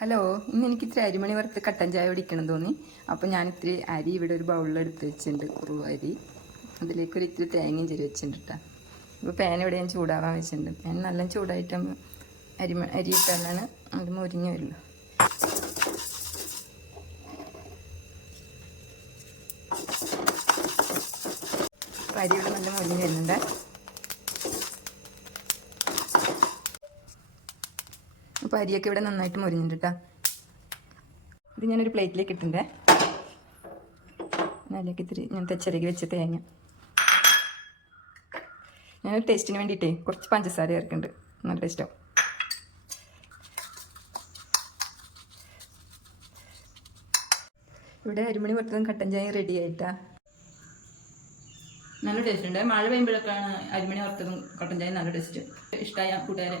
Hello ഇന്ന് എനിക്ക് ഇത്തിരി അരിമണി വറുത്ത് കട്ടൻ ചായ കുടിക്കണം തോന്നി. അപ്പോൾ ഞാൻ ഇത്തിരി അരി ഇവിടെ ഒരു ബൗളിലെടുത്ത് വെച്ചിട്ടുണ്ട് കുറു അരി. അതിലേക്ക് ഒരു ഇത്തിരി തേങ്ങയും ചെരി വെച്ചിട്ടുണ്ട് കേട്ടോ ഇപ്പോൾ പാൻ ഇവിടെ ഞാൻ ചൂടാവാൻ വെച്ചിട്ടുണ്ട്. പാൻ നല്ല ചൂടായിട്ട് അരി അരി ഇട്ടാലാണ് അത് മുരിഞ്ഞു വരുള്ളൂ. അപ്പോൾ അരി ഇവിടെ നല്ല മുരിഞ്ഞു വരുന്നുണ്ട്. അപ്പോൾ അരിയൊക്കെ ഇവിടെ നന്നായിട്ട് മുരിഞ്ഞിട്ട് ഇത് ഞാനൊരു പ്ലേറ്റിലേക്ക് ഇട്ടിട്ടുണ്ടേ. അതിലേക്ക് ഇത്തിരി ഞാൻ തെച്ചരക്ക് വെച്ച തേങ്ങ. ഞാനൊരു ടേസ്റ്റിന് വേണ്ടിയിട്ടേ കുറച്ച് പഞ്ചസാര ചേർക്കുന്നുണ്ട്. നല്ല ടേസ്റ്റാവും ഇവിടെ അരിമണി പുറത്തും കട്ടൻ ചായ റെഡി ആയിട്ടാ. നല്ല ടേസ്റ്റ് ഉണ്ട്. മഴ പെയ്യുമ്പോഴൊക്കെയാണ് അരിമണി വറുത്തതും കട്ടൻ ചായ നല്ല ടേസ്റ്റ് ഇഷ്ടമായ കൂട്ടുകാരെ.